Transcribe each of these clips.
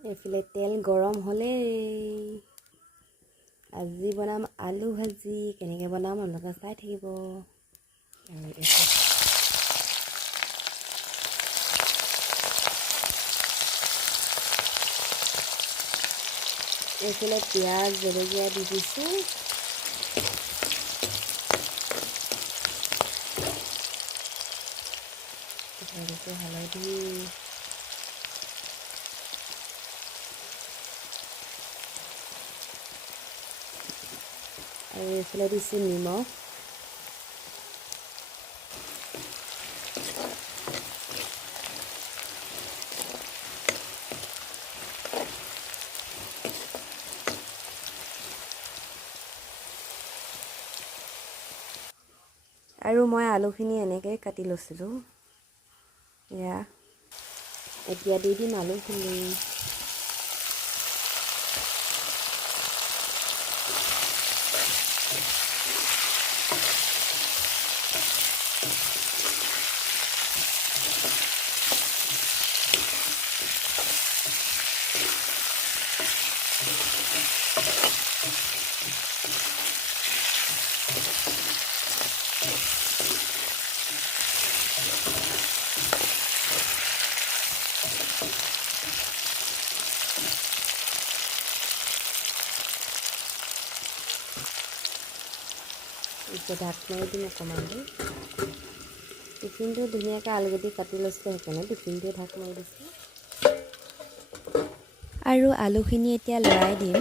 এইফালে তেল গৰম হ'লেই আজি বনাম আলু ভাজি কেনেকৈ বনাম আপোনালোকে চাই থাকিব আৰু এইফালে পিঁয়াজ জলকীয়া দি দিছোঁ হালধি আৰু এইফালে দিছোঁ নিমখ আৰু মই আলুখিনি এনেকৈ কাটি লৈছিলোঁ এয়া এতিয়া দি দিম আলুখিনি এতিয়া ঢাক মাৰি দিম অকণমান দেৰি টিফিনটো ধুনীয়াকৈ আলুগুটি কাটি লৈছোঁ সেইকাৰণে টিফিনটোৱে ঢাক মাৰি দিছোঁ আৰু আলুখিনি এতিয়া লৰাই দিম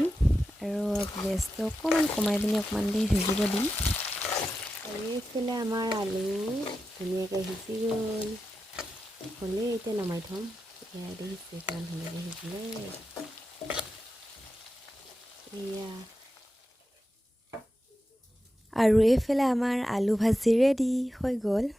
আৰু গেছটো অকণমান কমাই পিনি অকণমান দেৰি সিজিব দিম আৰু এইফালে আমাৰ আলু ধুনীয়াকৈ সিজি গ'ল হ'লেই এতিয়া নমাই থ'ম এয়া দেখিছে কিমান ধুনীয়াকৈ সিজিলে এয়া আৰু এইফালে আমাৰ আলু ভাজি ৰেডি হৈ গ'ল